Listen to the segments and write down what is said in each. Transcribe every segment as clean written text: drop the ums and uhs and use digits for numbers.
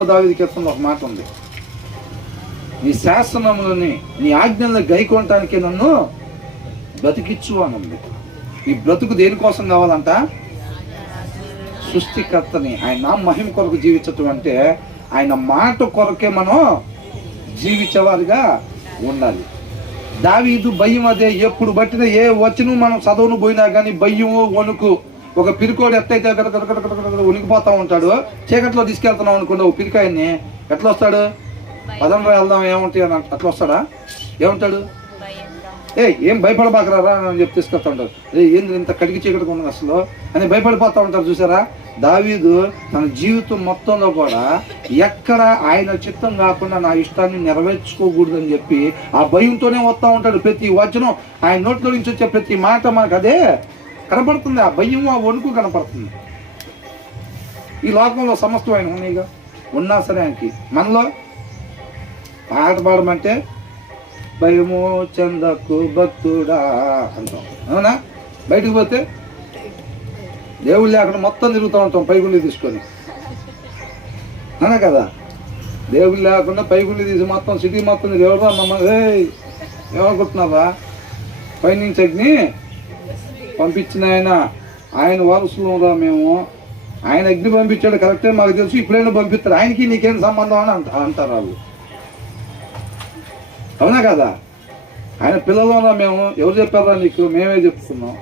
దావీదు కీర్తనలో ఒక మాట ఉంది, నీ శాసనములని నీ ఆజ్ఞలను గైకొనటానికి నన్ను బ్రతికిచ్చు అని ఉంది. ఈ బ్రతుకు దేనికోసం కావాలంట? సృష్టికర్తని ఆయన నామ మహిమ కొరకు జీవించటం అంటే ఆయన మాట కొరకే మనం జీవించేవారిగా ఉండాలి. దావీదు భయం అదే, ఎప్పుడు బట్టిన ఏ వచనం మనం చదవను పోయినా కానీ భయము వణుకు. ఒక పిరికోడు ఎట్టయితే ఉనికిపోతా ఉంటాడు, చీకట్లో తీసుకెళ్తున్నాం అనుకున్న ఓ పిరికాయన్ని ఎట్లా వస్తాడు? పదంలో వెళ్దాం ఏముంటాయి అని అట్లా వస్తాడా? ఏమంటాడు? ఏం భయపడబాకరా అని చెప్పి తీసుకెళ్తా ఉంటారు. ఏంది ఇంత కడిగి చీకటిగా ఉన్నది అసలు అని భయపడిపోతూ ఉంటారు. చూసారా, దావీదు తన జీవితం మొత్తంలో కూడా ఎక్కడ ఆయన చిత్తం కాకుండా నా ఇష్టాన్ని నెరవేర్చుకోకూడదు అని చెప్పి ఆ భయంతోనే వస్తూ ఉంటాడు. ప్రతి వచనం ఆయన నోట్లో నుంచి వచ్చే ప్రతి మాట మనకు అదే కనపడుతుంది. ఆ భయం, ఆ వణుకు కనపడుతుంది. ఈ లోకంలో సమస్తం ఆయన ఉన్నాయిగా, ఉన్నా సరే ఆయనకి మనలో పాట పాడమంటే భయము చందకు భక్తుడా అంటాం, అవునా? బయటకు పోతే దేవుళ్ళు లేకుండా మొత్తం తిరుగుతూ ఉంటాం పైగుండి తీసుకొని, అవునా కదా? దేవుళ్ళు లేకుండా పైగుండి తీసి మొత్తం సిటీ మొత్తం ఎవరు మమ్మల్ని ఏమనుకుంటున్నారా? పైనుంచి అగ్ని పంపించిన ఆయన వారసులుగా మేము, ఆయన అగ్ని పంపించాడు కరెక్టే మాకు తెలుసు, ఇప్పుడైనా పంపిస్తారు, ఆయనకి నీకేం సంబంధం అని అంటారు వాళ్ళు, అవునా కదా? ఆయన పిల్లలున్నా మేము, ఎవరు చెప్పారా నీకు? మేమే చెప్తున్నాం.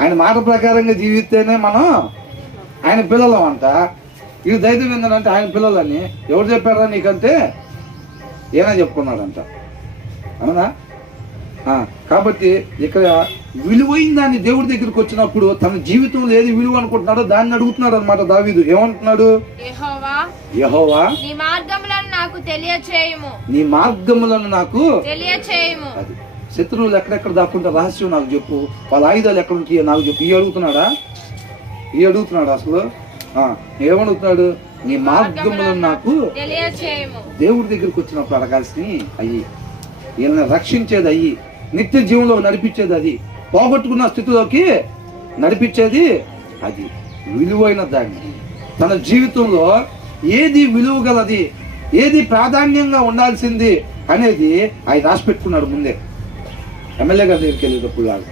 ఆయన మాట ప్రకారంగా జీవిస్తేనే మనం ఆయన పిల్లలం అంట. ఇది ధైర్యం ఏంటంటే ఆయన పిల్లలని ఎవరు చెప్పారా నీకంటే ఏనా చెప్పుకున్నాడంట, అవునా? కాబట్టి ఇక్కడ విలువైన దాన్ని దేవుడి దగ్గరికి వచ్చినప్పుడు తన జీవితంలో ఏది విలువ అనుకుంటున్నాడో దాన్ని అడుగుతున్నాడు అనమాట దావీదు. ఏమంటున్నాడు? యెహోవా నీ మార్గములను నాకు తెలియచేయము. అది శత్రువులు ఎక్కడెక్కడ దాక్కుంటే రహస్యం నాకు చెప్పు, వాళ్ళ ఆయుధాలు ఎక్కడ ఉంటాయో నాకు చెప్పు. ఈ అడుగుతున్నాడా అసలు? ఏమడుగుతున్నాడు? నీ మార్గములను నాకు తెలియచేయము. దేవుడి దగ్గరికి వచ్చినప్పుడు అడగాల్సినవి అయ్యి, వీళ్ళని రక్షించేది అయ్యి, నిత్య జీవంలో నడిపించేది అది, పోగొట్టుకున్న స్థితిలోకి నడిపించేది అది. విలువైన దాన్ని తన జీవితంలో ఏది విలువ గలది, ఏది ప్రాధాన్యంగా ఉండాల్సింది అనేది ఆయన రాసి పెట్టుకున్నాడు ముందే. ఎమ్మెల్యే గారి దగ్గరికి వెళ్ళేటప్పుడు కాదు,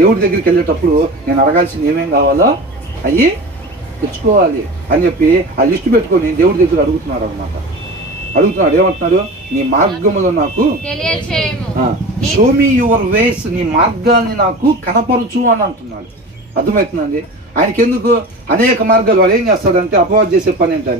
దేవుడి దగ్గరికి వెళ్ళేటప్పుడు నేను అడగాల్సింది ఏమేం కావాలో అయ్యి తెచ్చుకోవాలి అని చెప్పి ఆ లిస్టు పెట్టుకొని దేవుడి దగ్గర అడుగుతున్నాడు అనమాట. అడుగుతున్నాడు, ఏమంటున్నాడు? నీ మార్గములో నాకు షో మీ యువర్ వేస్, నీ మార్గాన్ని నాకు కనపరచు అని అంటున్నాడు. అర్థమవుతుందండి? ఆయనకి ఎందుకు అనేక మార్గాలు, వాడు ఏం చేస్తాడంటే అపవాదం చేసే పని ఏంటంటే